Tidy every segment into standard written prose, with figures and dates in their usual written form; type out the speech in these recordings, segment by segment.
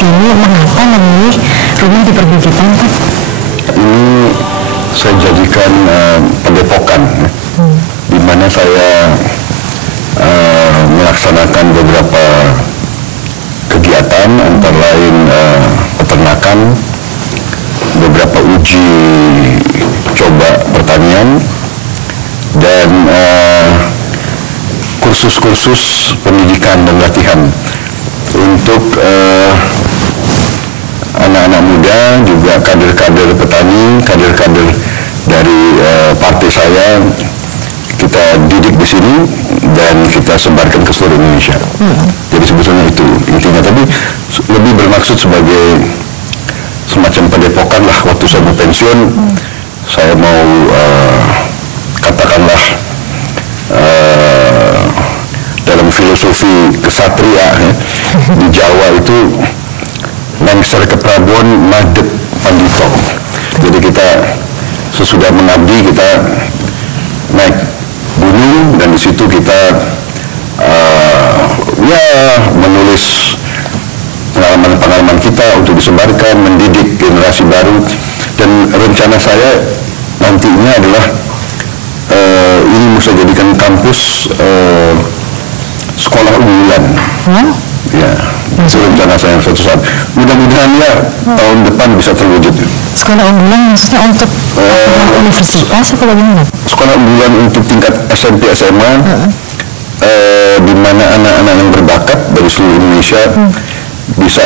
sini, mengapa memilih rumah di perbukitan, Pak? Ini saya jadikan padepokan, di mana saya melaksanakan beberapa kegiatan, antara lain peternakan, beberapa uji coba pertanian, dan kursus-kursus pendidikan dan latihan untuk anak-anak muda, juga kader-kader petani, kader-kader dari partai saya, kita didik di sini dan kita sebarkan ke seluruh Indonesia. Jadi sebetulnya itu intinya, tapi lebih bermaksud sebagai semacam padepokan lah. Waktu saya mau pensiun, saya mau katakanlah dalam filosofi kesatria di Jawa itu Lengser Keprabon Madep Pandito. Jadi kita sesudah mengabdi, kita naik gunung dan di situ kita menulis pengalaman-pengalaman kita untuk disebarkan, mendidik generasi baru. Dan rencana saya nantinya adalah ini mau saya jadikan kampus sekolah unggulan. Ya, itu rencana saya suatu saat. Mudah-mudahan ya tahun depan bisa terwujud. Sekolah unggulan maksudnya untuk universitas atau bagaimana? Sekolah unggulan untuk tingkat SMP SMA, di mana anak-anak yang berbakat dari seluruh Indonesia bisa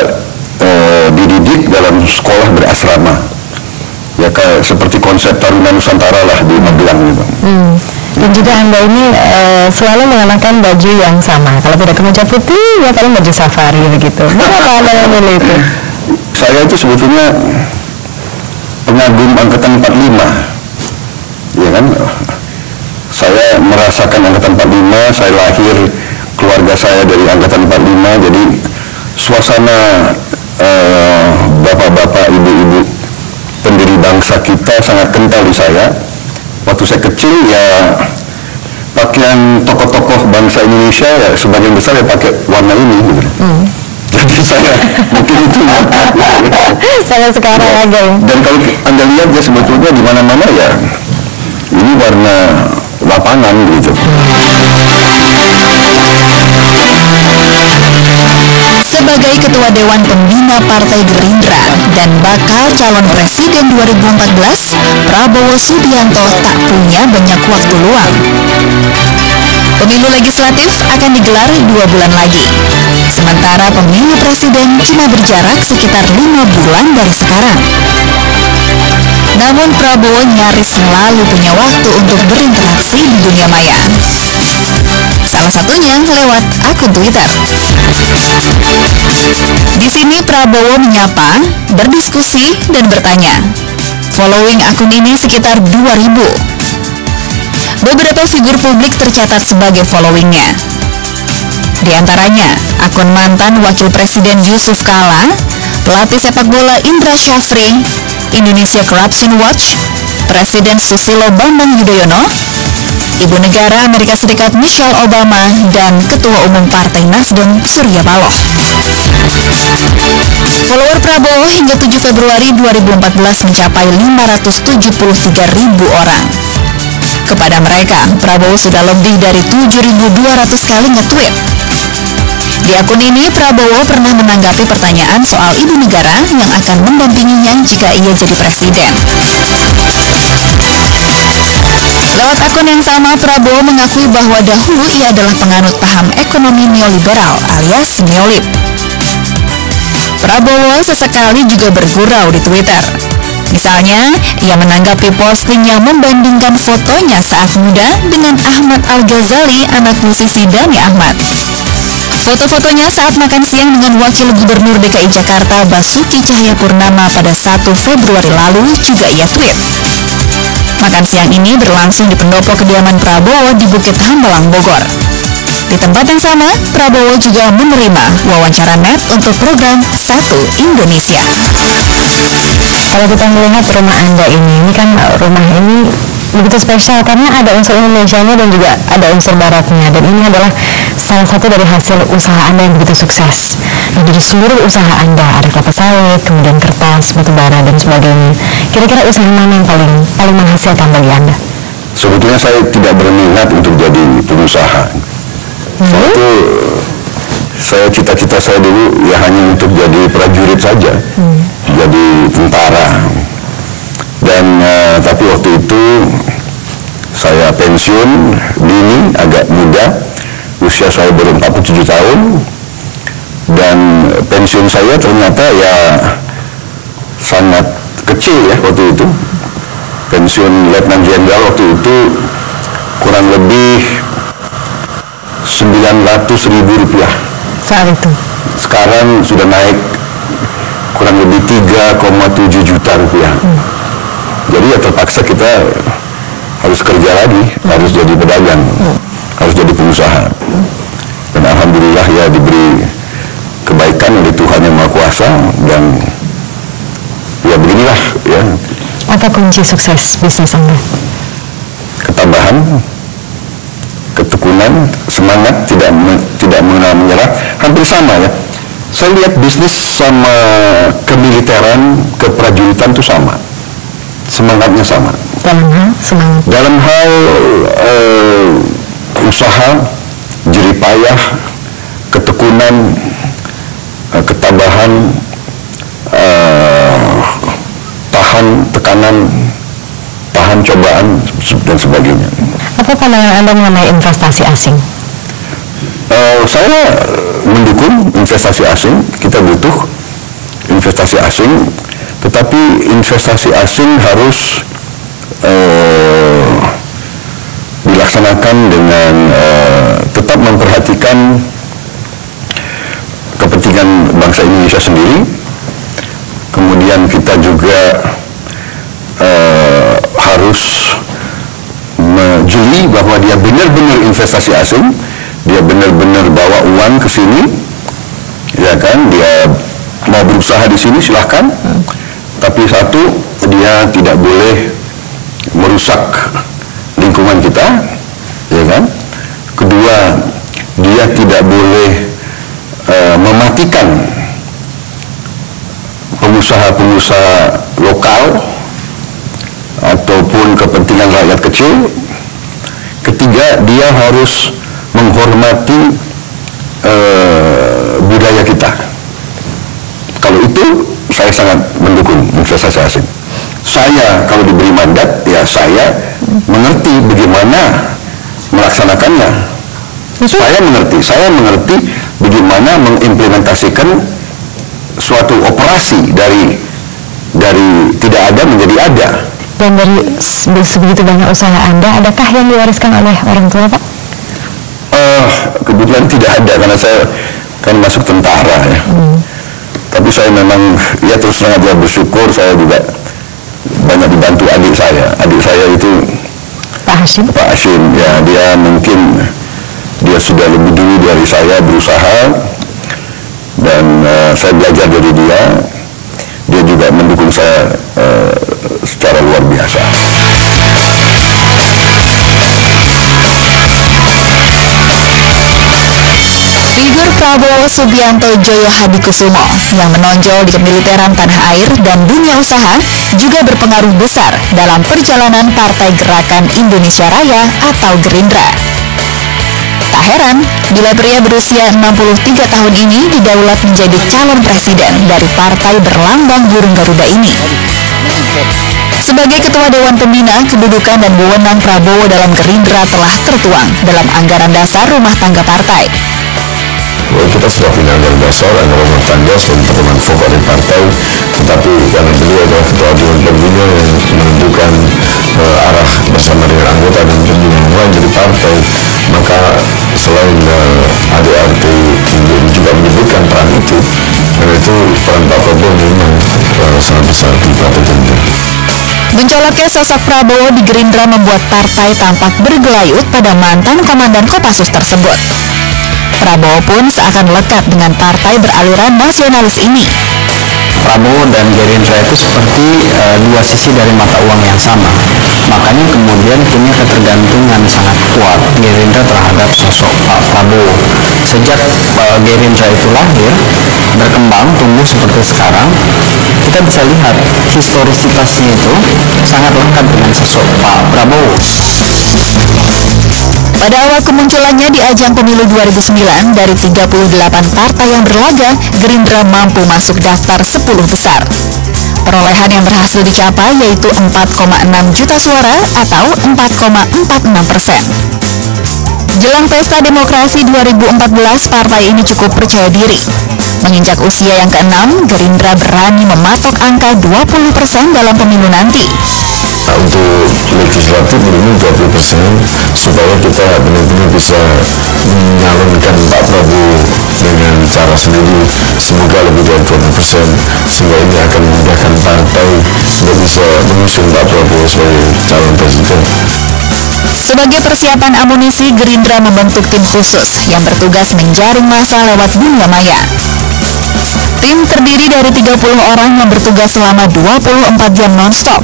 dididik dalam sekolah berasrama. Ya kayak seperti konsep Taruna Nusantara lah di Magelang gitu. Dan juga Anda ini selalu mengenakan baju yang sama. Kalau tidak kemeja putih, ya paling baju safari begitu. Kenapa Anda memilih itu? Saya itu sebetulnya pengagum angkatan 45. Ya kan? Saya merasakan angkatan 45, saya lahir, keluarga saya dari angkatan 45, jadi suasana bapak-bapak, ibu-ibu pendiri bangsa kita sangat kental di saya. Waktu saya kecil ya pakaian tokoh-tokoh bangsa Indonesia ya sebagian besar ya pakai warna ini gitu. Jadi saya mungkin itu Saya sekarang ya. aja. Dan kalau Anda lihat ya sebetulnya di mana-mana ya ini warna lapangan gitu. Sebagai Ketua Dewan Pembina Partai Gerindra dan bakal calon presiden 2014, Prabowo Subianto tak punya banyak waktu luang. Pemilu legislatif akan digelar 2 bulan lagi. Sementara pemilu presiden cuma berjarak sekitar 5 bulan dari sekarang. Namun Prabowo nyaris selalu punya waktu untuk berinteraksi di dunia maya. Salah satunya lewat akun Twitter. Di sini Prabowo menyapa, berdiskusi, dan bertanya. Following akun ini sekitar 2.000. Beberapa figur publik tercatat sebagai followingnya. Di antaranya, akun mantan Wakil Presiden Yusuf Kala, pelatih sepak bola Indra Syafri, Indonesia Corruption Watch, Presiden Susilo Bambang Yudhoyono, Ibu Negara Amerika Serikat Michelle Obama, dan Ketua Umum Partai Nasdem Surya Paloh. Follower Prabowo hingga 7 Februari 2014 mencapai 573.000 orang. Kepada mereka, Prabowo sudah lebih dari 7.200 kali nge-tweet. Di akun ini, Prabowo pernah menanggapi pertanyaan soal ibu negara yang akan mendampinginya jika ia jadi presiden. Lewat akun yang sama, Prabowo mengakui bahwa dahulu ia adalah penganut paham ekonomi neoliberal alias neolib. Prabowo sesekali juga bergurau di Twitter. Misalnya, ia menanggapi posting yang membandingkan fotonya saat muda dengan Ahmad Al-Ghazali, anak musisi Dani Ahmad. Foto-fotonya saat makan siang dengan Wakil Gubernur DKI Jakarta Basuki Cahayapurnama pada 1 Februari lalu juga ia tweet. Makan siang ini berlangsung di pendopo kediaman Prabowo di Bukit Hambalang, Bogor. Di tempat yang sama, Prabowo juga menerima wawancara net untuk program Satu Indonesia. Kalau kita melihat rumah Anda ini kan rumah ini begitu spesial karena ada unsur Indonesianya dan juga ada unsur Baratnya. Dan ini adalah salah satu dari hasil usaha Anda yang begitu sukses. Nah, dari seluruh usaha Anda, ada kelapa sawit, kemudian kertas, batu bara, dan sebagainya. Kira-kira usaha mana yang paling menghasilkan bagi Anda? Sebetulnya saya tidak berminat untuk jadi pengusaha. Cita-cita saya dulu ya hanya untuk jadi prajurit saja, jadi tentara. Dan tapi waktu itu saya pensiun dini, agak muda, usia saya baru 47 tahun, dan pensiun saya ternyata ya sangat kecil ya waktu itu. Pensiun Letnan Jenderal waktu itu kurang lebih 900.000 rupiah. Saat itu? Sekarang sudah naik kurang lebih 3,7 juta rupiah. Jadi ya terpaksa kita harus kerja lagi, harus jadi pedagang, harus jadi pengusaha. Dan alhamdulillah ya diberi kebaikan oleh Tuhan Yang Maha Kuasa, dan ya beginilah ya. Apa kunci sukses bisnis Anda? Ketabahan, ketekunan, semangat, tidak mengenal menyerah. Hampir sama ya. Saya lihat bisnis sama kemiliteran, keprajuritan itu sama. Semangatnya sama. Dalam hal semangat? Dalam hal usaha, jeripayah, ketekunan, ketabahan, tahan tekanan, tahan cobaan, dan sebagainya. Apa pandangan Anda mengenai investasi asing? Saya mendukung investasi asing. Kita butuh investasi asing, tetapi investasi asing harus dilaksanakan dengan tetap memperhatikan kepentingan bangsa Indonesia sendiri. Kemudian kita juga harus menjeli bahwa dia benar-benar investasi asing, dia benar-benar bawa uang ke sini, ya kan? Dia mau berusaha di sini silahkan, tapi satu, dia tidak boleh merusak lingkungan kita, ya kan? Kedua, dia tidak boleh mematikan pengusaha-pengusaha lokal ataupun kepentingan rakyat kecil. Ketiga, dia harus menghormati budaya kita. Kalau itu, saya sangat mendukung investasi asing. Saya kalau diberi mandat, ya saya mengerti bagaimana melaksanakannya. Saya mengerti bagaimana mengimplementasikan suatu operasi dari tidak ada menjadi ada. Dan dari sebegitu banyak usaha Anda, adakah yang diwariskan oleh orang tua, Pak? Kebetulan tidak ada, karena saya kan masuk tentara ya. Tapi saya memang ya terus terang aja bersyukur, saya juga banyak dibantu adik saya. Adik saya itu Pak Hashim ya, dia mungkin dia sudah lebih dulu dari saya berusaha, dan saya belajar dari dia. Dia juga mendukung saya secara luar biasa. Figur Prabowo Subianto Joyo Hadikusumo yang menonjol di kemiliteran tanah air dan dunia usaha juga berpengaruh besar dalam perjalanan Partai Gerakan Indonesia Raya atau Gerindra. Tak heran bila pria berusia 63 tahun ini didaulat menjadi calon presiden dari partai berlambang burung Garuda ini. Sebagai Ketua Dewan Pembina, kedudukan dan wewenang Prabowo dalam Gerindra telah tertuang dalam anggaran dasar rumah tangga partai. Kita sudah punya anggaran dasar, anggaran rumah tangga sebagai pertemuan pokok dari partai, tetapi karena beliau adalah Ketua Dewan Pembina yang menentukan arah bersama dengan anggota dan pembina yang lain dari partai, maka selain ADRT juga menyebutkan peran itu, karena itu peran Pak Prabowo memang sangat besar di Partai Gerindra. Mencoloknya sosok Prabowo di Gerindra membuat partai tampak bergelayut pada mantan komandan Kopassus tersebut. Prabowo pun seakan lekat dengan partai beraliran nasionalis ini. Prabowo dan Gerindra itu seperti dua sisi dari mata uang yang sama. Makanya kemudian punya ketergantungan sangat kuat Gerindra terhadap sosok Pak Prabowo. Sejak Gerindra itu lahir, berkembang, tumbuh seperti sekarang, kita bisa lihat historisitasnya itu sangat lengkap dengan sosok Pak Prabowo. Pada awal kemunculannya di ajang pemilu 2009, dari 38 partai yang berlaga, Gerindra mampu masuk daftar 10 besar. Perolehan yang berhasil dicapai yaitu 4,6 juta suara atau 4,46%. Jelang Pesta Demokrasi 2014, partai ini cukup percaya diri. Menginjak usia yang ke-6, Gerindra berani mematok angka 20% dalam pemilu nanti. Untuk legislatif ini 20% supaya kita benar-benar bisa menyalonkan Pak Prabowo dengan cara sendiri, semoga lebih dari 20%, sehingga ini akan memudahkan partai untuk bisa mengusung Pak Prabowo sebagai calon presiden. Sebagai persiapan amunisi, Gerindra membentuk tim khusus yang bertugas menjaring massa lewat dunia maya. Tim terdiri dari 30 orang yang bertugas selama 24 jam non-stop.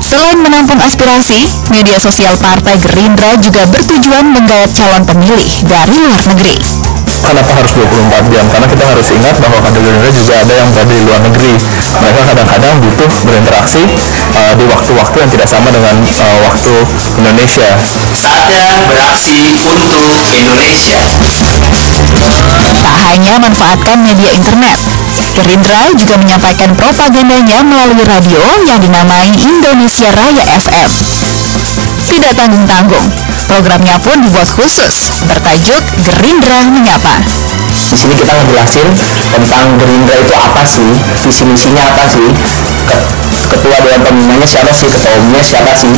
Selain menampung aspirasi, media sosial Partai Gerindra juga bertujuan menggayat calon pemilih dari luar negeri. Kenapa harus 24 jam? Karena kita harus ingat bahwa kader Gerindra juga ada yang berada di luar negeri. Mereka kadang-kadang butuh berinteraksi di waktu-waktu yang tidak sama dengan waktu Indonesia. Saatnya beraksi untuk Indonesia. Tak hanya manfaatkan media internet, Gerindra juga menyampaikan propagandanya melalui radio yang dinamai Indonesia Raya FM. Tidak tanggung-tanggung, programnya pun dibuat khusus, bertajuk Gerindra Menyapa. Di sini kita ngejelasin tentang Gerindra itu apa sih, visi misinya apa sih, ketua dewan pembinanya siapa sih, ketua umumnya siapa sih,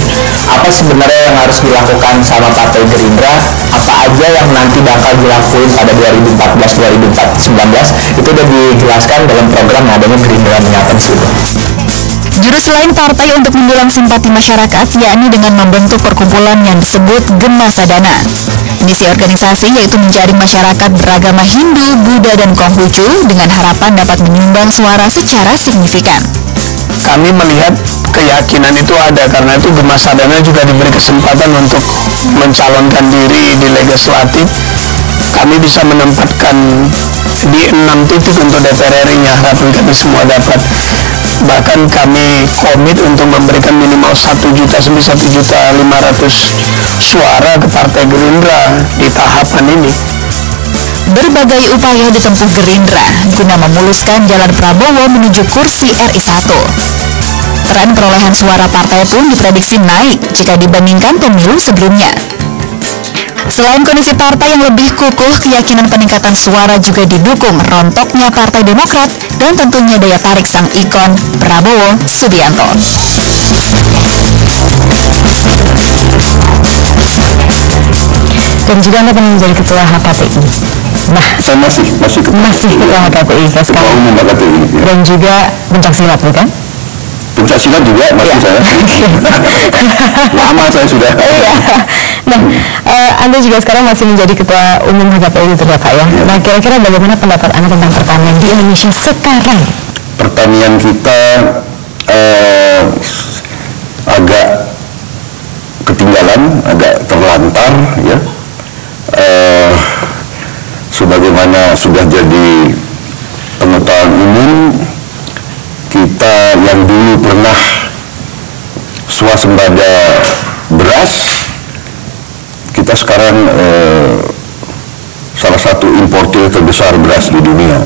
apa sebenarnya yang harus dilakukan sama Partai Gerindra, apa aja yang nanti bakal dilakuin pada 2014-2019, itu udah dijelaskan dalam program yang adanya Gerindra Menyapa di situ. Jurus lain partai untuk mendulang simpati masyarakat yakni dengan membentuk perkumpulan yang disebut Gema Sadana. Misi organisasi yaitu menjaring masyarakat beragama Hindu, Buddha, dan Konghucu dengan harapan dapat menyumbang suara secara signifikan. Kami melihat keyakinan itu ada, karena itu Gema Sadana juga diberi kesempatan untuk mencalonkan diri di legislatif. Kami bisa menempatkan di 6 titik untuk DPR RI-nya, harapan kami semua dapat. Bahkan kami komit untuk memberikan minimal 1 juta sampai 1.500.000 suara ke Partai Gerindra di tahapan ini. Berbagai upaya ditempuh Gerindra guna memuluskan jalan Prabowo menuju kursi RI1. Tren perolehan suara partai pun diprediksi naik jika dibandingkan pemilu sebelumnya. Selain kondisi partai yang lebih kukuh, keyakinan peningkatan suara juga didukung rontoknya Partai Demokrat dan tentunya daya tarik sang ikon Prabowo Subianto. Dan juga Anda pernah menjadi ketua HKPI. Nah, Saya masih ketua HKPI ketua sekarang. umum HKPI. Ya. Dan juga pencak silat, bukan? Pencak silat juga masih saya. Lama saya sudah. Iya. Nah, Anda juga sekarang masih menjadi ketua umum HKPI itu, Pak ya. Nah, kira-kira bagaimana pendapat Anda tentang pertanian di Indonesia sekarang? Pertanian kita agak ketinggalan, agak terlantar, ya. Sebagaimana sudah jadi pengetahuan umum, kita yang dulu pernah swasembada beras, kita sekarang salah satu importir terbesar beras di dunia.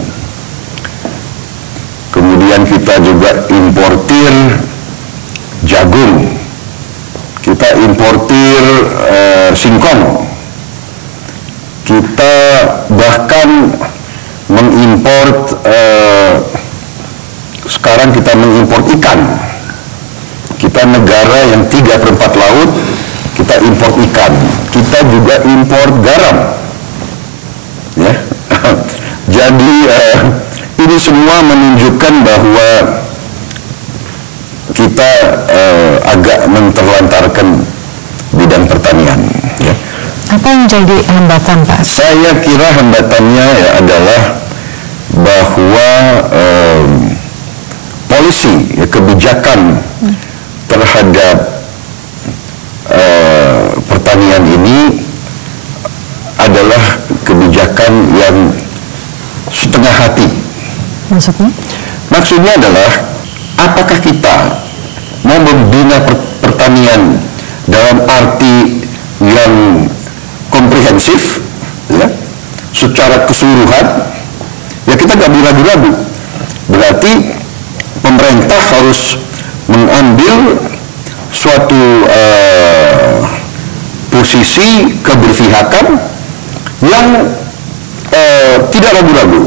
Kemudian kita juga importir jagung, kita importir singkong, kita bahkan mengimport, sekarang kita mengimport ikan. Kita negara yang 3/4 laut, kita import ikan. Kita juga import garam, ya. Jadi ini semua menunjukkan bahwa kita agak menterlantarkan bidang pertanian, ya. Apa yang jadi hambatan, Pak? Saya kira hambatannya ya adalah bahwa polisi, ya, kebijakan terhadap pertanian ini adalah kebijakan yang setengah hati. Maksudnya? Maksudnya adalah apakah kita mau membina pertanian dalam arti yang komprehensif, ya, secara keseluruhan, ya kita nggak ragu-ragu. Berarti pemerintah harus mengambil suatu posisi keberpihakan yang tidak ragu-ragu,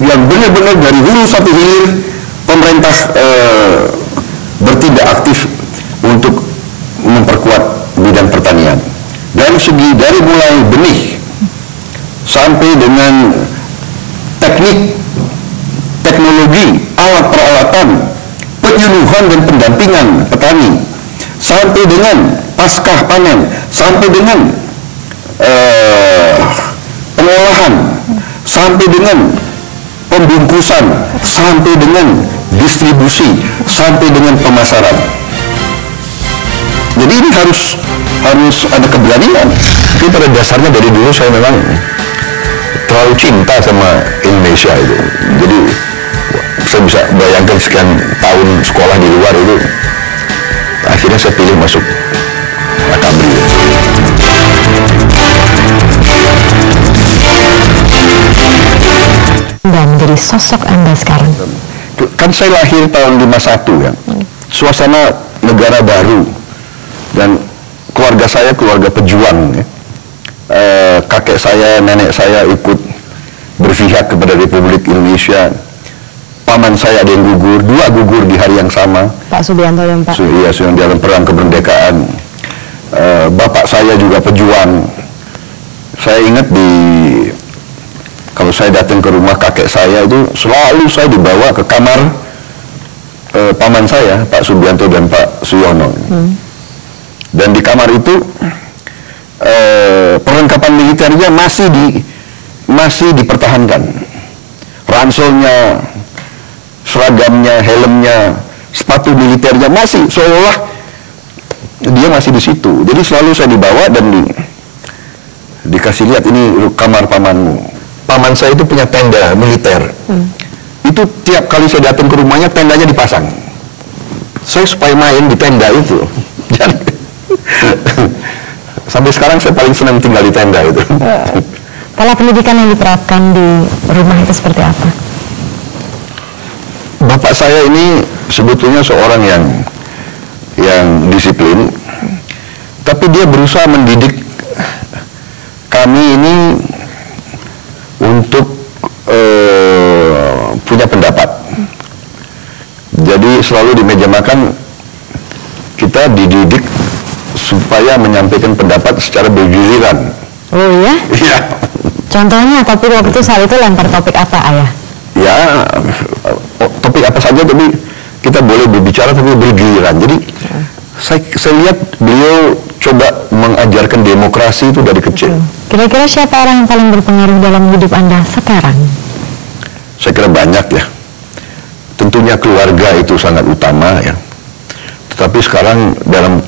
yang benar-benar dari hulu sampai hilir pemerintah bertindak aktif untuk memperkuat bidang pertanian dari segi, dari mulai benih sampai dengan teknik, teknologi, alat peralatan, penyuluhan dan pendampingan petani, sampai dengan pasca panen, sampai dengan pengolahan, sampai dengan pembungkusan, sampai dengan distribusi, sampai dengan pemasaran. Jadi ini harus ada keberanian. Tapi pada dasarnya dari dulu saya memang terlalu cinta sama Indonesia itu. Jadi saya bisa bayangkan sekian tahun sekolah di luar itu, akhirnya saya pilih masuk Akabri. Dan dari sosok Anda sekarang? Kan saya lahir tahun 51 ya. Suasana negara baru dan keluarga saya keluarga pejuang ya. Kakek saya, nenek saya ikut berpihak kepada Republik Indonesia. Paman saya ada yang gugur, 2 gugur di hari yang sama. Pak Subianto dan Pak. Iya, dalam perang kemerdekaan. Bapak saya juga pejuang. Saya ingat kalau saya datang ke rumah kakek saya itu selalu saya dibawa ke kamar paman saya, Pak Subianto dan Pak Suyono. Dan di kamar itu perlengkapan militernya masih dipertahankan. Ranselnya, seragamnya, helmnya, sepatu militernya masih seolah dia masih di situ. Jadi selalu saya dibawa dan dikasih lihat, ini kamar pamanmu. Paman saya itu punya tenda militer. Itu tiap kali saya datang ke rumahnya tendanya dipasang. Saya supaya main di tenda itu. Sampai sekarang saya paling senang tinggal di tenda itu. Pola pendidikan yang diterapkan di rumah itu seperti apa? Bapak saya ini sebetulnya seorang yang disiplin, tapi dia berusaha mendidik kami ini untuk punya pendapat. Jadi selalu di meja makan kita dididik supaya menyampaikan pendapat secara bergiliran. Oh iya? Iya. Contohnya, tapi waktu itu saat itu lempar topik apa, Ayah? Ya, topik apa saja, tapi kita boleh berbicara tapi bergiliran. Jadi saya lihat beliau coba mengajarkan demokrasi itu dari kecil. Kira-kira siapa orang yang paling berpengaruh dalam hidup Anda sekarang? Saya kira banyak ya. Tentunya keluarga itu sangat utama ya. Tetapi sekarang dalam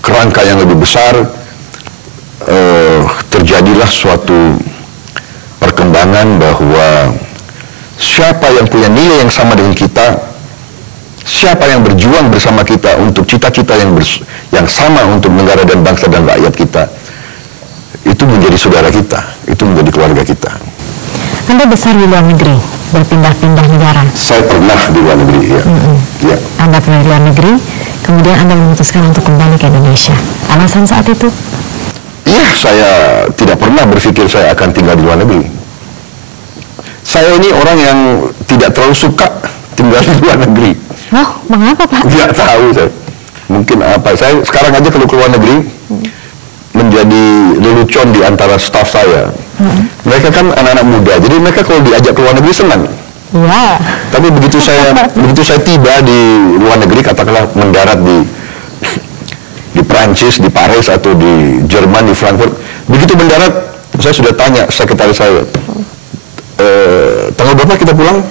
kerangka yang lebih besar terjadilah suatu perkembangan bahwa siapa yang punya nilai yang sama dengan kita, siapa yang berjuang bersama kita untuk cita-cita yang sama untuk negara dan bangsa dan rakyat kita, itu menjadi saudara kita, itu menjadi keluarga kita. Anda besar di luar negeri, berpindah-pindah negara. Saya pernah di luar negeri, ya. Ya. Anda pernah di luar negeri, kemudian Anda memutuskan untuk kembali ke Indonesia. Alasan saat itu? Iya, saya tidak pernah berpikir saya akan tinggal di luar negeri. Saya ini orang yang tidak terlalu suka tinggal di luar negeri. Oh, mengapa Pak? Tidak tahu saya. Mungkin apa? Saya sekarang aja kalau ke luar negeri menjadi lelucon di antara staf saya. Mereka kan anak-anak muda, jadi mereka kalau diajak ke luar negeri senang. Ya. Tapi begitu saya tiba di luar negeri, katakanlah mendarat di Prancis, di Paris atau di Jerman, di Frankfurt, begitu mendarat saya sudah tanya sekretaris saya, tanggal berapa kita pulang?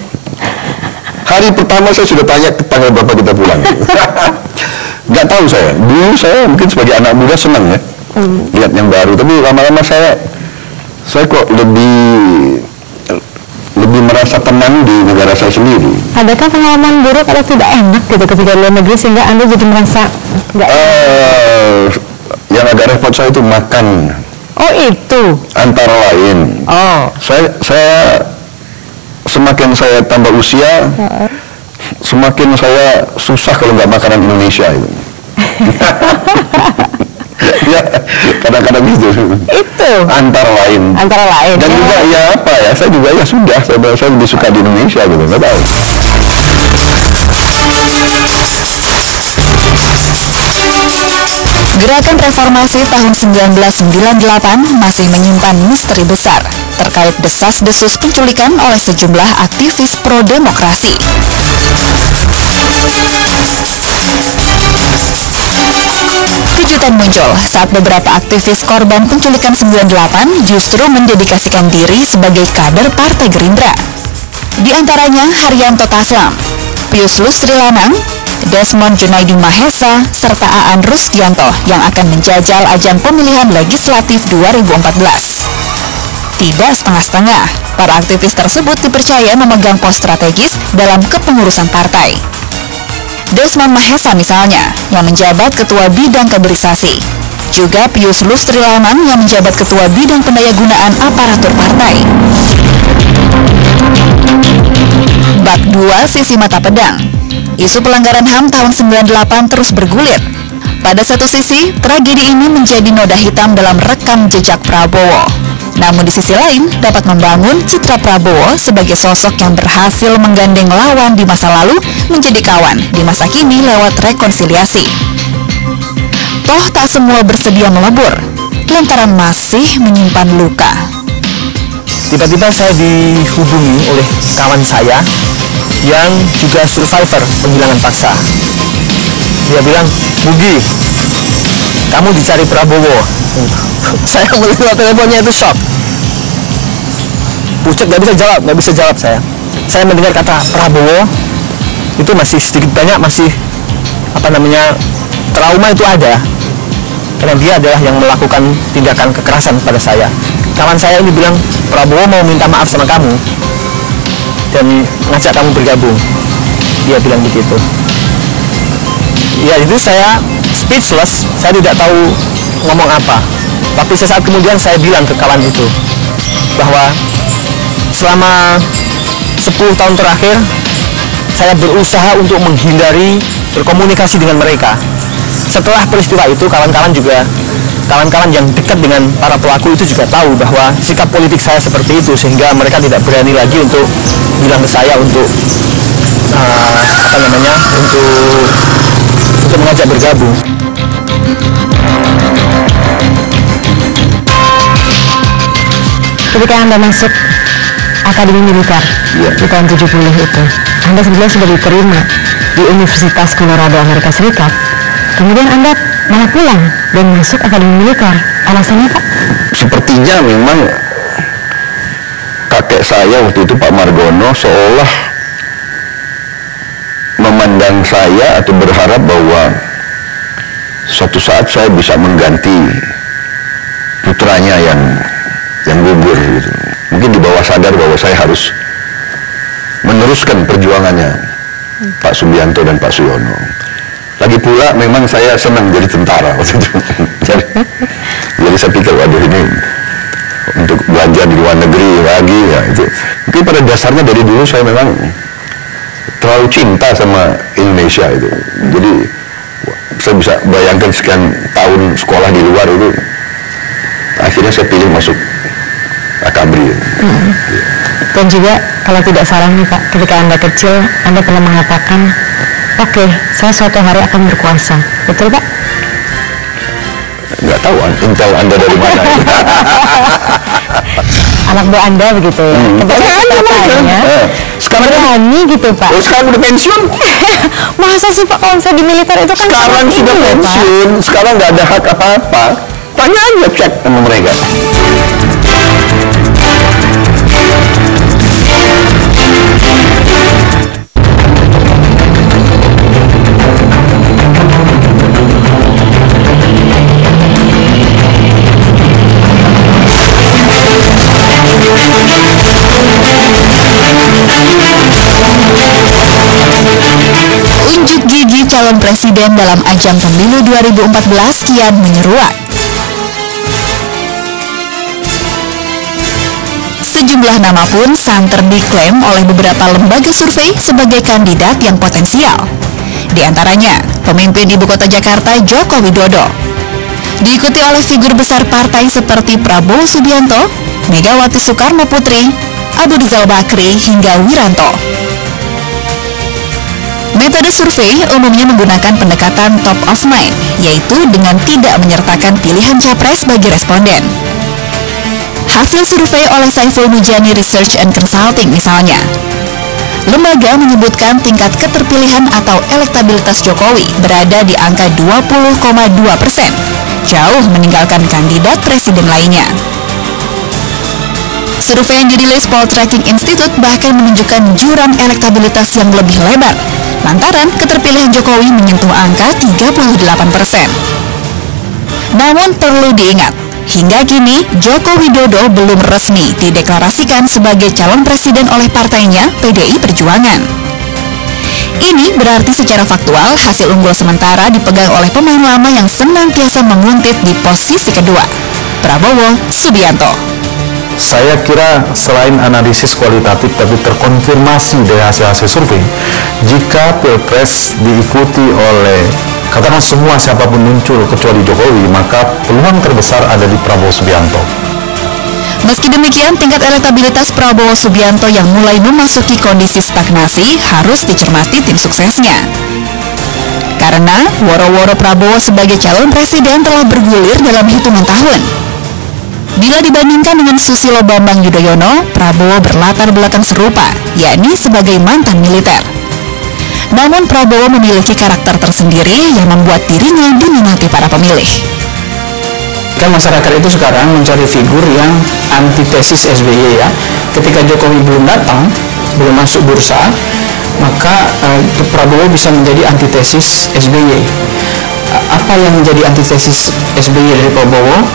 Hari pertama saya sudah tanya tanggal berapa kita pulang. Nggak tahu saya. Dulu saya mungkin sebagai anak muda senang ya, lihat yang baru. Tapi lama-lama saya kok lebih merasa tenang di negara saya sendiri. Adakah pengalaman buruk atau tidak enak gitu ketika di luar negeri sehingga Anda jadi merasa nggak yang agak repot saya itu makan. Oh itu? Antara lain. Oh. Saya semakin saya tambah usia, semakin saya susah kalau nggak makanan Indonesia itu. Ya, kadang-kadang gitu. Itu antara lain. Dan juga ya apa ya, saya juga ya sudah, saya lebih suka di Indonesia gitu, nggak tahu. Gerakan reformasi tahun 1998 masih menyimpan misteri besar terkait desas-desus penculikan oleh sejumlah aktivis pro-demokrasi. Kejutan muncul saat beberapa aktivis korban penculikan 98 justru mendedikasikan diri sebagai kader Partai Gerindra. Di antaranya Haryanto Taslam, Pius Lustri Lanang, Desmond Junaidi Mahesa, serta Aan Rusdianto yang akan menjajal ajang pemilihan legislatif 2014. Tidak setengah-setengah, para aktivis tersebut dipercaya memegang pos strategis dalam kepengurusan partai. Desmond Mahesa misalnya, yang menjabat Ketua Bidang Kaderisasi. Juga Pius Lustri Lanang yang menjabat Ketua Bidang Pendayagunaan Aparatur Partai. Bab 2 sisi mata pedang. Isu pelanggaran HAM tahun 98 terus bergulir. Pada satu sisi, tragedi ini menjadi noda hitam dalam rekam jejak Prabowo. Namun di sisi lain, dapat membangun citra Prabowo sebagai sosok yang berhasil menggandeng lawan di masa lalu menjadi kawan di masa kini lewat rekonsiliasi. Toh tak semua bersedia melebur, lantaran masih menyimpan luka. Tiba-tiba saya dihubungi oleh kawan saya yang juga survivor penghilangan paksa. Dia bilang, "Bugi, kamu dicari Prabowo." Saya melihat teleponnya itu shock. Pucat, nggak bisa jawab saya. Saya mendengar kata Prabowo, itu masih sedikit banyak masih trauma itu ada. Karena dia adalah yang melakukan tindakan kekerasan pada saya. Kawan saya ini bilang, Prabowo mau minta maaf sama kamu dan ngajak kamu bergabung. Dia bilang begitu. Ya itu saya speechless, saya tidak tahu ngomong apa. Tapi sesaat kemudian saya bilang ke kawan itu bahwa selama 10 tahun terakhir saya berusaha untuk menghindari berkomunikasi dengan mereka. Setelah peristiwa itu kawan-kawan yang dekat dengan para pelaku itu juga tahu bahwa sikap politik saya seperti itu, sehingga mereka tidak berani lagi untuk bilang ke saya untuk untuk mengajak bergabung. Ketika Anda masuk Akademi Militer di tahun 70 itu, Anda sebenarnya sudah diterima di Universitas Colorado Amerika Serikat. Kemudian Anda malah pulang dan masuk Akademi Militer. Alasannya, Pak? Sepertinya memang kakek saya waktu itu, Pak Margono, seolah memandang saya atau berharap bahwa suatu saat saya bisa mengganti putranya yang gugur gitu. Mungkin di bawah sadar bahwa saya harus meneruskan perjuangannya Pak Subianto dan Pak Suyono. Lagi pula memang saya senang jadi tentara waktu itu. jadi saya pikir, waduh ini untuk belajar di luar negeri lagi ya itu. Mungkin pada dasarnya dari dulu saya memang terlalu cinta sama Indonesia itu. Jadi saya bisa bayangkan sekian tahun sekolah di luar itu, akhirnya saya pilih masuk Akabri. Dan juga kalau tidak salah nih Pak, ketika Anda kecil, Anda pernah mengatakan, oke, saya suatu hari akan berkuasa. Betul Pak? Nggak tahu intel Anda dari mana. Anak buah Anda begitu ya. Ketika sekarang berani gitu Pak. Oh, sekarang udah pensiun. Masa sih Pak, kalau saya di militer itu kan sekarang sudah pensiun, sekarang nggak ada hak apa-apa. Tanya aja, cek sama mereka. presiden dalam ajang pemilu 2014 kian menyeruak. Sejumlah nama pun santer diklaim oleh beberapa lembaga survei sebagai kandidat yang potensial. Di antaranya, pemimpin Ibu Kota Jakarta Joko Widodo. Diikuti oleh figur besar partai seperti Prabowo Subianto, Megawati Soekarno Putri, Abu Rizal Bakri, hingga Wiranto. Metode survei umumnya menggunakan pendekatan top of mind, yaitu dengan tidak menyertakan pilihan capres bagi responden. Hasil survei oleh Saiful Mujani Research and Consulting misalnya. Lembaga menyebutkan tingkat keterpilihan atau elektabilitas Jokowi berada di angka 20,2%, jauh meninggalkan kandidat presiden lainnya. Survei yang dirilis Poltreking Institute bahkan menunjukkan jurang elektabilitas yang lebih lebar, lantaran keterpilihan Jokowi menyentuh angka 38%. Namun perlu diingat, hingga kini, Joko Widodo belum resmi dideklarasikan sebagai calon presiden oleh partainya, PDI Perjuangan. Ini berarti secara faktual hasil unggul sementara dipegang oleh pemain lama yang senantiasa menguntit di posisi kedua, Prabowo Subianto. Saya kira selain analisis kualitatif tapi terkonfirmasi dari hasil-hasil survei, jika Pilpres diikuti oleh katakan semua siapapun muncul kecuali Jokowi, maka peluang terbesar ada di Prabowo Subianto. Meski demikian, tingkat elektabilitas Prabowo Subianto yang mulai memasuki kondisi stagnasi harus dicermati tim suksesnya. Karena woro-woro Prabowo sebagai calon presiden telah bergulir dalam hitungan tahun. Bila dibandingkan dengan Susilo Bambang Yudhoyono, Prabowo berlatar belakang serupa, yakni sebagai mantan militer. Namun Prabowo memiliki karakter tersendiri yang membuat dirinya diminati para pemilih. Kan masyarakat itu sekarang mencari figur yang antitesis SBY ya. Ketika Jokowi belum datang, belum masuk bursa, maka Prabowo bisa menjadi antitesis SBY. Apa yang menjadi antitesis SBY dari Prabowo?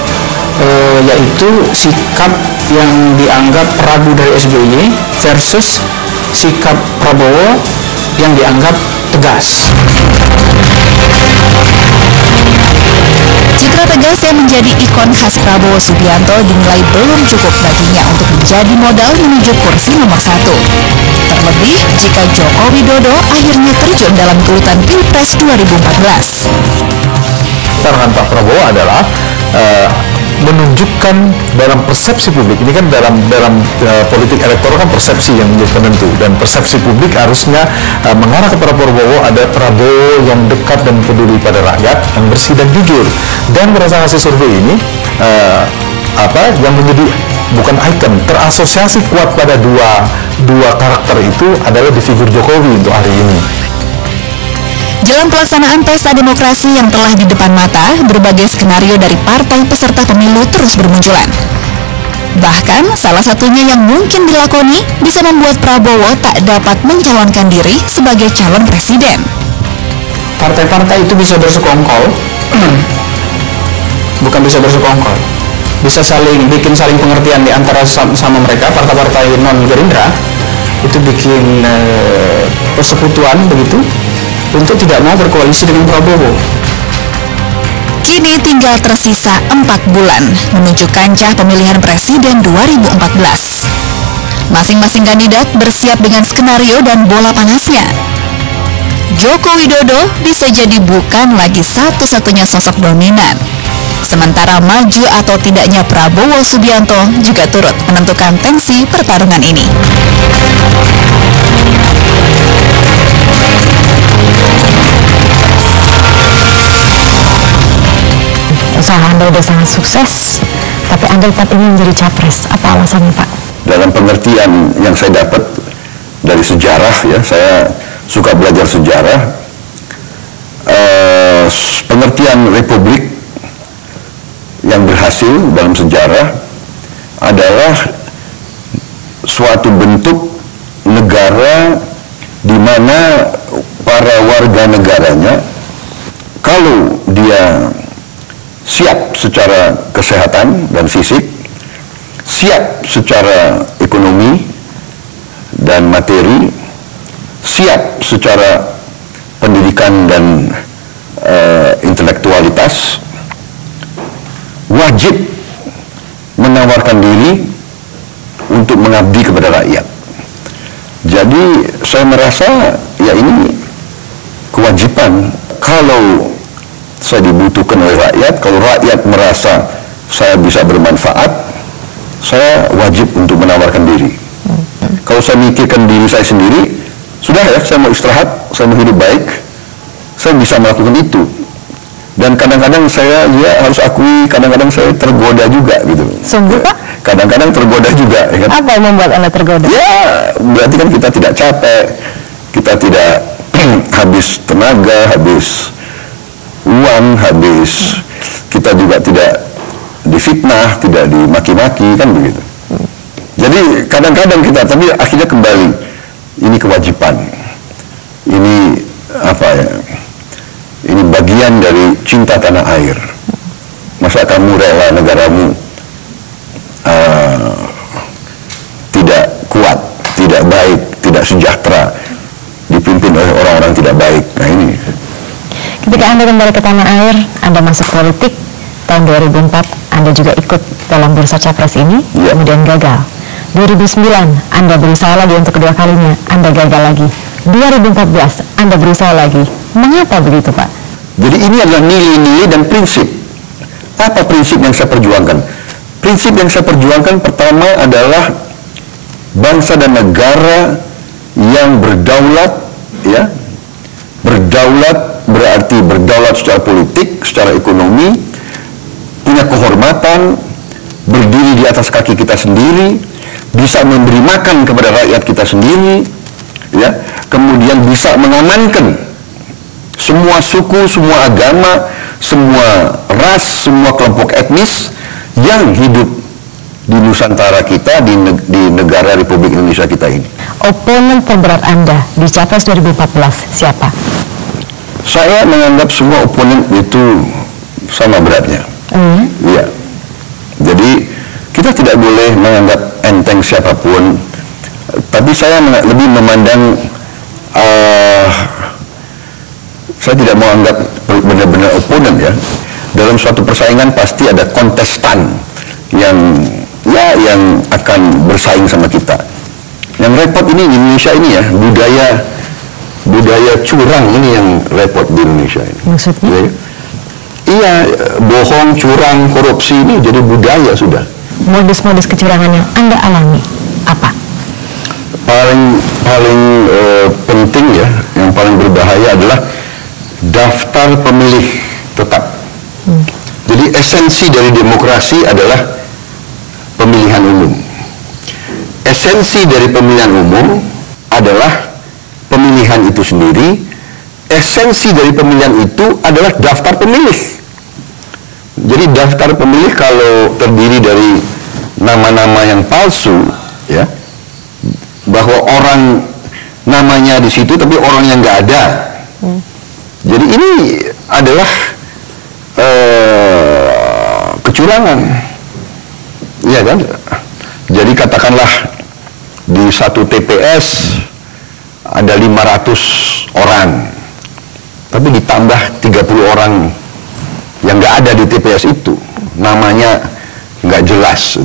Yaitu sikap yang dianggap ragu dari SBY versus sikap Prabowo yang dianggap tegas. Citra tegas yang menjadi ikon khas Prabowo Subianto dinilai belum cukup baginya untuk menjadi modal menuju kursi nomor 1. Terlebih jika Joko Widodo akhirnya terjun dalam gelutan Pilpres 2014. Tantangan Pak Prabowo adalah menunjukkan dalam persepsi publik, ini kan dalam politik elektoral kan persepsi yang menjadi penentu, dan persepsi publik harusnya mengarah kepada Prabowo, ada Prabowo yang dekat dan peduli pada rakyat, yang bersih dan jujur. Dan berdasarkan hasil survei ini yang menjadi bukan ikon, terasosiasi kuat pada dua karakter itu adalah di figur Jokowi untuk hari ini. Jelang pelaksanaan pesta demokrasi yang telah di depan mata, berbagai skenario dari partai peserta pemilu terus bermunculan. Bahkan, salah satunya yang mungkin dilakoni bisa membuat Prabowo tak dapat mencalonkan diri sebagai calon presiden. Partai-partai itu bisa bersekongkol, bukan bisa bersekongkol, bisa bikin saling pengertian di antara sama mereka, partai-partai non-Gerindra, itu bikin persekutuan begitu, untuk tidak mau berkoalisi dengan Prabowo. Kini tinggal tersisa 4 bulan menuju kancah pemilihan presiden 2014. Masing-masing kandidat bersiap dengan skenario dan bola panasnya. Joko Widodo bisa jadi bukan lagi satu-satunya sosok dominan. Sementara maju atau tidaknya Prabowo Subianto juga turut menentukan tensi pertarungan ini. Usaha Anda sudah sangat sukses, tapi Anda tetap ingin menjadi capres. Apa alasannya, Pak? Dalam pengertian yang saya dapat dari sejarah, ya, saya suka belajar sejarah. Pengertian republik yang berhasil dalam sejarah adalah suatu bentuk negara di mana para warga negaranya, kalau dia siap secara kesehatan dan fisik, siap secara ekonomi dan materi, siap secara pendidikan dan intelektualitas wajib menawarkan diri untuk mengabdi kepada rakyat. Jadi saya merasa ya ini kewajiban. Kalau saya dibutuhkan oleh rakyat, kalau rakyat merasa saya bisa bermanfaat, saya wajib untuk menawarkan diri. Kalau saya mikirkan diri saya sendiri, sudah ya, saya mau istirahat, saya mau hidup baik, saya bisa melakukan itu. Dan kadang-kadang saya ya harus akui, kadang-kadang saya tergoda juga gitu. Sungguh Pak? Kadang-kadang tergoda juga. Ya kan? Apa yang membuat Anda tergoda? Ya, berarti kan kita tidak capek, kita tidak habis tenaga, habis uang, habis kita juga tidak difitnah, tidak dimaki-maki, kan begitu. Jadi kadang-kadang kita, tapi akhirnya kembali, ini kewajiban, ini apa ya, ini bagian dari cinta tanah air. Masa kamu rela negaramu tidak kuat, tidak baik, tidak sejahtera, dipimpin oleh orang-orang tidak baik. Nah ini. Ketika Anda kembali ke tanah air, Anda masuk politik, tahun 2004 Anda juga ikut dalam bursa capres ini, kemudian gagal. 2009 Anda berusaha lagi untuk kedua kalinya, Anda gagal lagi. 2014 Anda berusaha lagi. Mengapa begitu Pak? Jadi ini adalah nilai-nilai dan prinsip. Apa prinsip yang saya perjuangkan? Prinsip yang saya perjuangkan pertama adalah bangsa dan negara yang berdaulat, ya. Berdaulat berarti berdaulat secara politik, secara ekonomi, punya kehormatan, berdiri di atas kaki kita sendiri, bisa memberi makan kepada rakyat kita sendiri, ya. Kemudian bisa mengamankan semua suku, semua agama, semua ras, semua kelompok etnis yang hidup di Nusantara kita, di negara Republik Indonesia kita ini. Oponen terberat Anda di Capres 2014 siapa? Saya menganggap semua oponen itu sama beratnya. Iya. Jadi kita tidak boleh menganggap enteng siapapun, tapi saya lebih memandang saya tidak mau anggap benar-benar oponen ya. Dalam suatu persaingan pasti ada kontestan yang akan bersaing sama kita. Yang repot ini di Indonesia ini ya, budaya curang ini yang repot di Indonesia ini. Maksudnya? Ya, iya, bohong, curang, korupsi ini jadi budaya sudah. Modus-modus kecurangan yang Anda alami apa? Paling penting ya, yang paling berbahaya adalah daftar pemilih tetap. Jadi esensi dari demokrasi adalah pemilihan umum. Esensi dari pemilihan umum adalah pemilihan itu sendiri. Esensi dari pemilihan itu adalah daftar pemilih. Jadi daftar pemilih kalau terdiri dari nama-nama yang palsu, ya, bahwa orang namanya di situ tapi orang yang nggak ada. Jadi ini adalah kecurangan, iya kan? Jadi katakanlah di satu TPS ada 500 orang, tapi ditambah 30 orang yang nggak ada di TPS itu, namanya nggak jelas.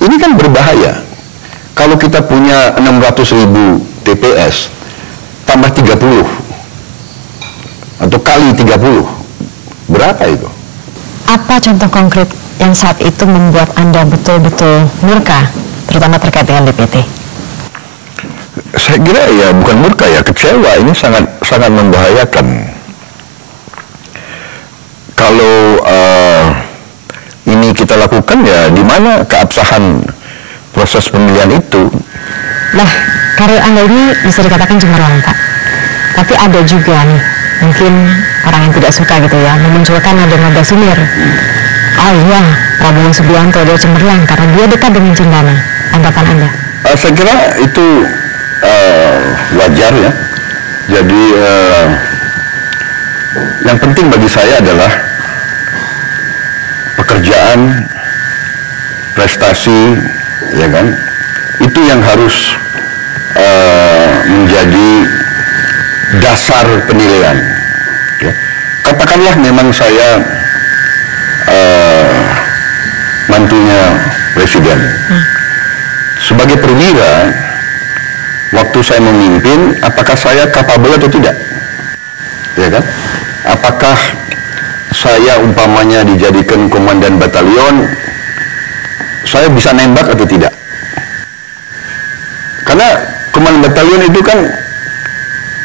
Ini kan berbahaya. Kalau kita punya 600.000 TPS, tambah 30 atau kali 30, berapa itu? Apa contoh konkret yang saat itu membuat Anda betul-betul murka, terutama terkait dengan DPT? Saya kira ya bukan murka ya, kecewa. Ini sangat membahayakan. Kalau ini kita lakukan ya di mana keabsahan proses pemilihan itu? Nah, karir Anda ini bisa dikatakan cemerlang Pak. Tapi ada juga nih, mungkin orang yang tidak suka gitu ya, memunculkan nada-nada sumir. Oh iya, Prabowo Subianto dia cemerlang karena dia dekat dengan Cendana. Tanggapan Anda? Saya kira itu wajar ya. Jadi yang penting bagi saya adalah pekerjaan, prestasi, ya kan? Itu yang harus menjadi dasar penilaian. Ya. Katakanlah memang saya mantunya presiden. Sebagai perwira, waktu saya memimpin, apakah saya kapabel atau tidak? Ya kan? Apakah saya umpamanya dijadikan komandan batalion, saya bisa nembak atau tidak? Karena komandan batalion itu kan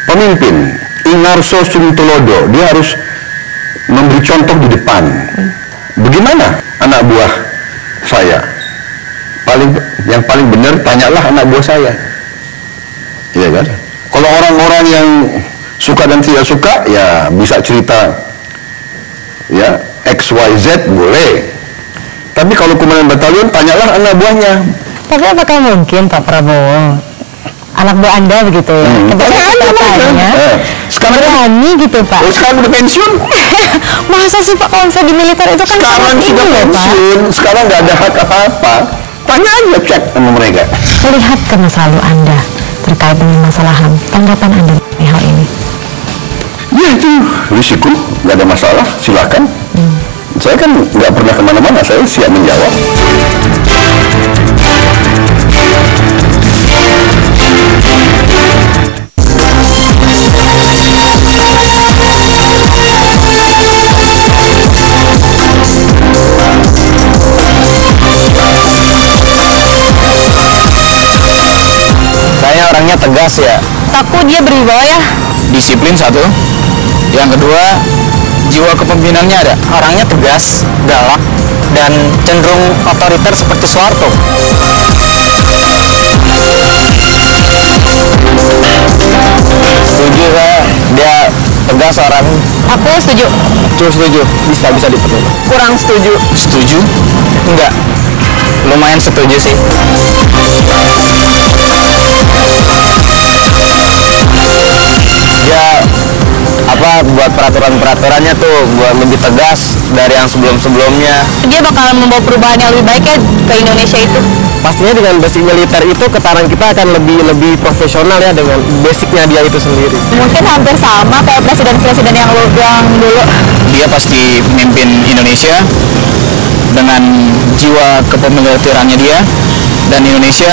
pemimpin, ingarso sum tulodo, dia harus memberi contoh di depan. Bagaimana anak buah saya? Yang paling benar, tanyalah anak buah saya. Iya kan? Kalau orang-orang yang suka dan tidak suka, ya bisa cerita ya XYZ boleh. Tapi kalau komandan batalion, tanyalah anak buahnya. Tapi apakah mungkin Pak Prabowo, anak buah Anda begitu ya, sekarang berani gitu Pak? Oh, sekarang udah pensiun? Masa sih Pak, kalau saya di militer itu kan sekarang sudah pensiun, sekarang nggak ada hak apa-apa. Tanya aja, cek sama mereka. Melihat ke masa lalu Anda terkait dengan masalah HAM, tanggapan Anda di hal ini? Ya itu risiko, nggak ada masalah, silakan. Saya kan nggak pernah kemana-mana, saya siap menjawab. Saya orangnya tegas ya. Takut dia berwibawa ya? Disiplin satu. Yang kedua, jiwa kepemimpinannya ada. Orangnya tegas, galak, dan cenderung otoriter seperti Soeharto. Setuju saya, dia tegas orang. Aku setuju. Setuju, bisa diperlukan. Kurang setuju. Setuju? Enggak. Lumayan setuju sih. Ya buat peraturan-peraturannya tuh buat lebih tegas dari yang sebelum-sebelumnya. Dia bakalan membawa perubahan yang lebih baik ya ke Indonesia itu. Pastinya dengan basic militer itu ketahanan kita akan lebih profesional ya, dengan basicnya dia itu sendiri. Mungkin hampir sama kayak presiden-presiden yang dulu. Dia pasti memimpin Indonesia dengan jiwa kepemiliterannya dia, dan Indonesia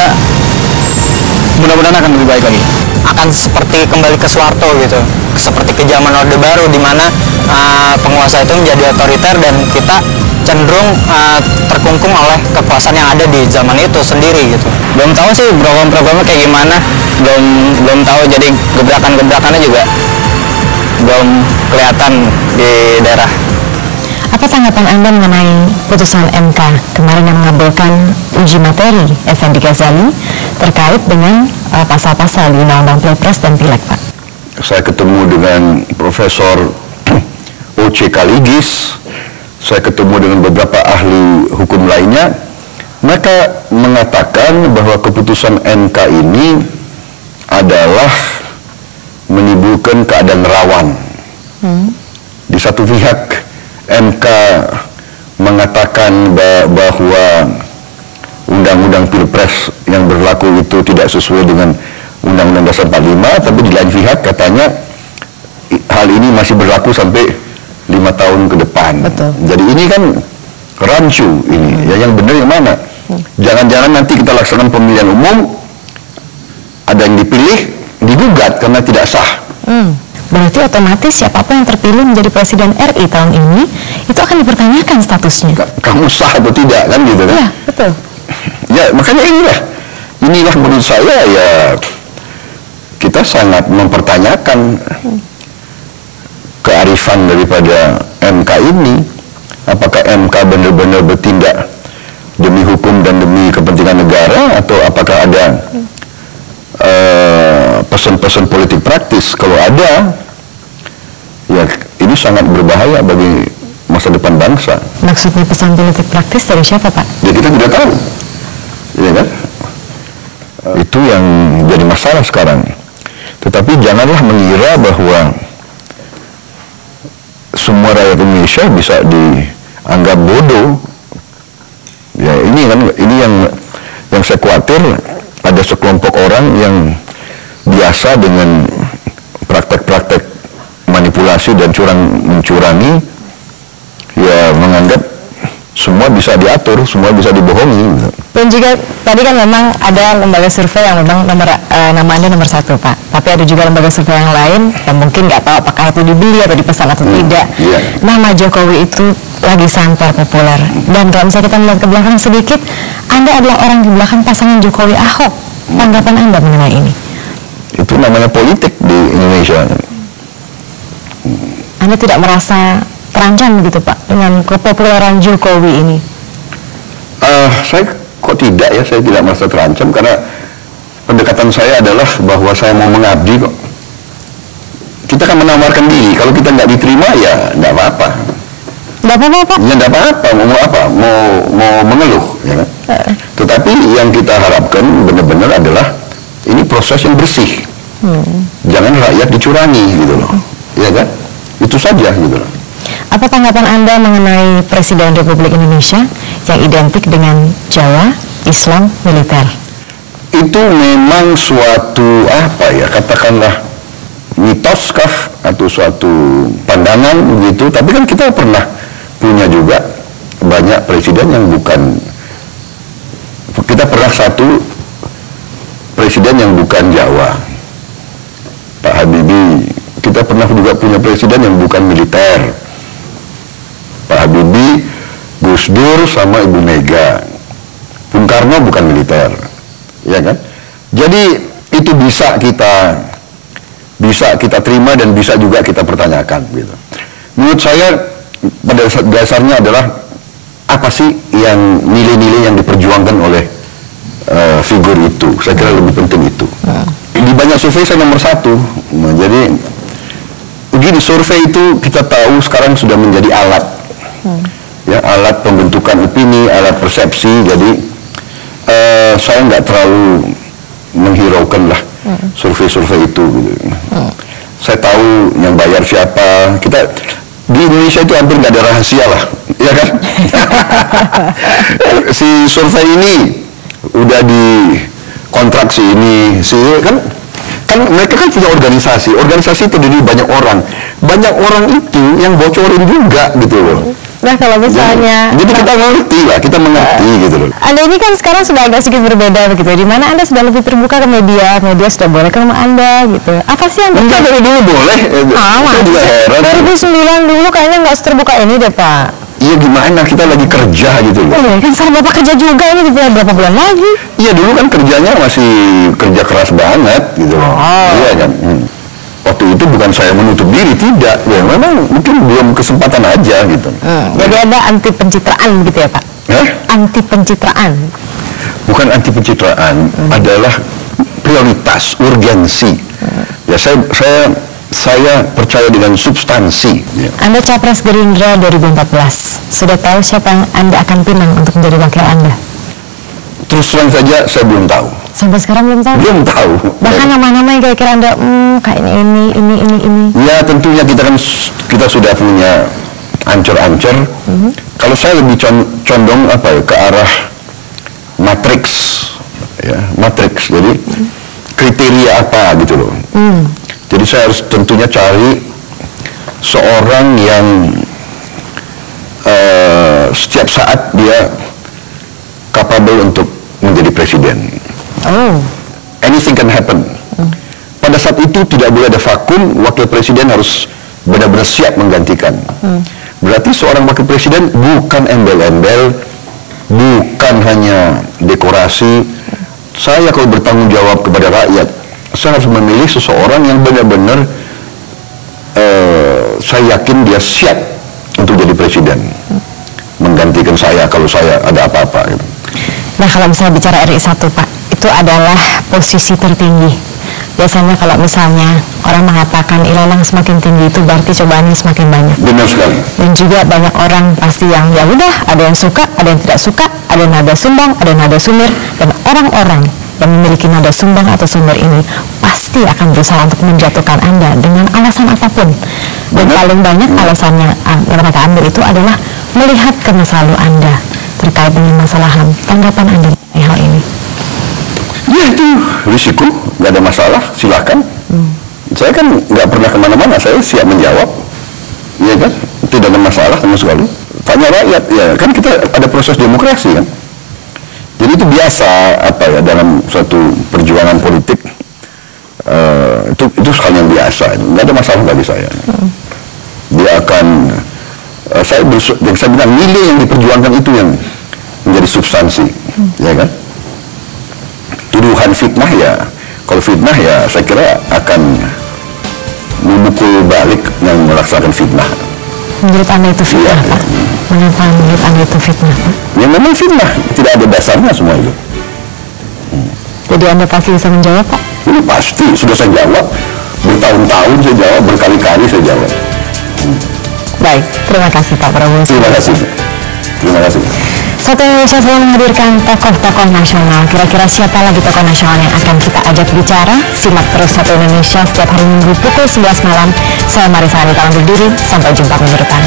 mudah-mudahan akan lebih baik lagi. Akan seperti kembali ke Soeharto gitu, seperti ke zaman Orde Baru di mana penguasa itu menjadi otoriter dan kita cenderung terkungkung oleh kekuasaan yang ada di zaman itu sendiri gitu. Belum tahu sih program-programnya kayak gimana, belum tahu, jadi gebrakan-gebrakannya juga belum kelihatan di daerah. Apa tanggapan Anda mengenai putusan MK kemarin yang mengabulkan uji materi Effendi Ghazali terkait dengan pasal-pasal di Undang-Undang Pilpres dan Pileg, Pak? Saya ketemu dengan Profesor O.C. Kaligis, saya ketemu dengan beberapa ahli hukum lainnya. Mereka mengatakan bahwa keputusan MK ini adalah menimbulkan keadaan rawan. Di satu pihak MK mengatakan bahwa Undang-Undang Pilpres yang berlaku itu tidak sesuai dengan Undang-Undang Dasar 45, tapi di lain pihak katanya hal ini masih berlaku sampai 5 tahun ke depan. Betul. Jadi ini kan rancu ini, ya yang benar yang mana? Jangan-jangan nanti kita laksanakan pemilihan umum, ada yang dipilih, digugat karena tidak sah. Berarti otomatis siapapun yang terpilih menjadi Presiden RI tahun ini itu akan dipertanyakan statusnya. Kamu sah atau tidak kan gitu kan? Iya, betul. Ya makanya inilah menurut saya ya kita sangat mempertanyakan kearifan daripada MK ini. Apakah MK benar-benar bertindak demi hukum dan demi kepentingan negara, atau apakah ada pesan-pesan politik praktis? Kalau ada, ya ini sangat berbahaya bagi masa depan bangsa. Maksudnya pesan politik praktis dari siapa, Pak? Ya kita tidak tahu, ya kan? Itu yang jadi masalah sekarang. Tetapi janganlah mengira bahwa semua rakyat Indonesia bisa dianggap bodoh. Ya ini yang saya khawatir, ada sekelompok orang yang biasa dengan praktek-praktek manipulasi dan curang-mencurangi, ya menganggap semua bisa diatur, semua bisa dibohongi. Dan juga tadi kan memang ada lembaga survei yang memang nama Anda nomor 1, Pak. Tapi ada juga lembaga survei yang lain yang mungkin nggak tahu apakah itu dibeli atau dipesan atau tidak. Nama Jokowi itu lagi santer populer. Dan kalau misalnya kita melihat ke belakang sedikit, Anda adalah orang di belakang pasangan Jokowi Ahok. Tanggapan Anda mengenai ini? Itu namanya politik di Indonesia. Anda tidak merasa terancam begitu, Pak, dengan kepopuleran Jokowi ini? Saya kok tidak ya, saya tidak merasa terancam karena pendekatan saya adalah bahwa saya mau mengabdi kok. Kita kan menawarkan diri, kalau kita nggak diterima ya nggak apa-apa. Nggak apa-apa, Pak? Ya nggak apa-apa, mau apa? Mau mengeluh, ya kan? Tetapi yang kita harapkan benar-benar adalah ini proses yang bersih. Jangan rakyat dicurangi gitu loh, ya kan? Itu saja gitu loh. Apa tanggapan Anda mengenai Presiden Republik Indonesia yang identik dengan Jawa, Islam, militer? Itu memang suatu apa ya, katakanlah mitos kah atau suatu pandangan begitu, tapi kan kita pernah punya juga banyak presiden yang bukan, kita pernah satu presiden yang bukan Jawa, Pak Habibie. Kita pernah juga punya presiden yang bukan militer, Pak Habibie, Gus Dur sama Ibu Mega. Bung Karno bukan militer, ya kan? Jadi itu bisa kita terima dan bisa juga kita pertanyakan gitu. Menurut saya pada dasarnya adalah apa sih yang nilai-nilai yang diperjuangkan oleh figur itu. Saya kira lebih penting itu. Di banyak survei saya nomor 1. Nah, jadi begini, survei itu kita tahu sekarang sudah menjadi alat, ya, alat pembentukan opini, alat persepsi. Jadi saya nggak terlalu menghiraukan lah survei-survei itu gitu. Saya tahu yang bayar siapa. Kita di Indonesia itu hampir nggak ada rahasia lah, ya kan? Si survei ini udah di kontrak si ini, kan mereka kan punya organisasi terdiri banyak orang itu yang bocorin juga gitu loh. Nah, kalau misalnya jadi kita ngerti lah, kita mengerti gitu loh. Anda ini kan sekarang sudah agak sedikit berbeda begitu, di mana Anda sudah lebih terbuka ke media sudah boleh ke rumah Anda gitu. Apa sih yang enggak dari dulu boleh? Saya juga heran. 2009 dulu kayaknya nggak terbuka ini deh, Pak. Iya, gimana, kita lagi kerja gitu loh. Oh, kan sekarang Bapak kerja juga ini berapa bulan lagi? Iya, dulu kan kerjanya masih kerja keras banget gitu loh. Iya kan. Waktu itu bukan saya menutup diri, tidak. Ya memang mungkin belum kesempatan aja gitu. Jadi ada anti pencitraan gitu ya, Pak? Anti pencitraan? Bukan anti pencitraan, adalah prioritas, urgensi. Ya saya percaya dengan substansi. Ya. Anda capres Gerindra 2014, sudah tahu siapa yang Anda akan pinang untuk menjadi wakil Anda? Terus terang saja saya belum tahu. Sampai sekarang belum tahu? Belum tahu. Bahkan nama-nama yang kira-kira Anda, kayaknya ini. Ya tentunya kita sudah punya ancur-ancur. Kalau saya lebih condong ke arah matriks, ya, matriks. Jadi kriteria apa gitu loh. Jadi saya harus tentunya cari seorang yang setiap saat dia capable untuk menjadi presiden. Anything can happen. Pada saat itu tidak boleh ada vakum, wakil presiden harus benar-benar siap menggantikan. Berarti seorang wakil presiden bukan embel-embel, bukan hanya dekorasi. Saya kalau bertanggung jawab kepada rakyat, saya harus memilih seseorang yang benar-benar saya yakin dia siap untuk jadi presiden, menggantikan saya kalau saya ada apa-apa. Nah, kalau misalnya bicara RI 1, Pak, itu adalah posisi tertinggi. Biasanya kalau misalnya orang mengatakan ilalang semakin tinggi, itu berarti cobaannya semakin banyak. Benar sekali. Dan juga banyak orang pasti yang ya udah, ada yang suka, ada yang tidak suka, ada nada sumbang, ada nada sumir, dan orang-orang yang memiliki nada sumbang atau sumir ini pasti akan berusaha untuk menjatuhkan Anda dengan alasan apapun. Dan paling banyak alasannya yang mereka ambil itu adalah melihat ke masa lalu Anda terkait dengan masalah HAM. Tanggapan Anda mengenai hal ini? Ya itu risiko, nggak ada masalah, silakan. Saya kan nggak pernah kemana-mana, saya siap menjawab, ya kan, tidak ada masalah sama sekali. Tanya rakyat, ya kan kita ada proses demokrasi kan. Jadi itu biasa apa ya dalam suatu perjuangan politik, itu hal yang biasa, nggak ada masalah bagi saya. Dia akan, saya bilang nilai yang diperjuangkan itu yang menjadi substansi, ya kan. Tuduhan fitnah ya, kalau fitnah ya saya kira akan memukul balik yang melaksanakan fitnah. Menurut Anda itu fitnah, ya, Pak? Mengapa menurut Anda itu fitnah, Pak? Ya memang fitnah, tidak ada dasarnya semua itu. Jadi Anda pasti bisa menjawab, Pak? Ini pasti, sudah saya jawab, bertahun-tahun saya jawab, berkali-kali saya jawab. Baik, terima kasih Pak Prabowo. Terima kasih. Terima kasih. Satu Indonesia selalu menghadirkan tokoh-tokoh nasional. Kira-kira siapa lagi tokoh nasional yang akan kita ajak bicara? Simak terus Satu Indonesia setiap hari Minggu pukul 11 malam. Saya Marisa Anita undur diri. Sampai jumpa minggu depan.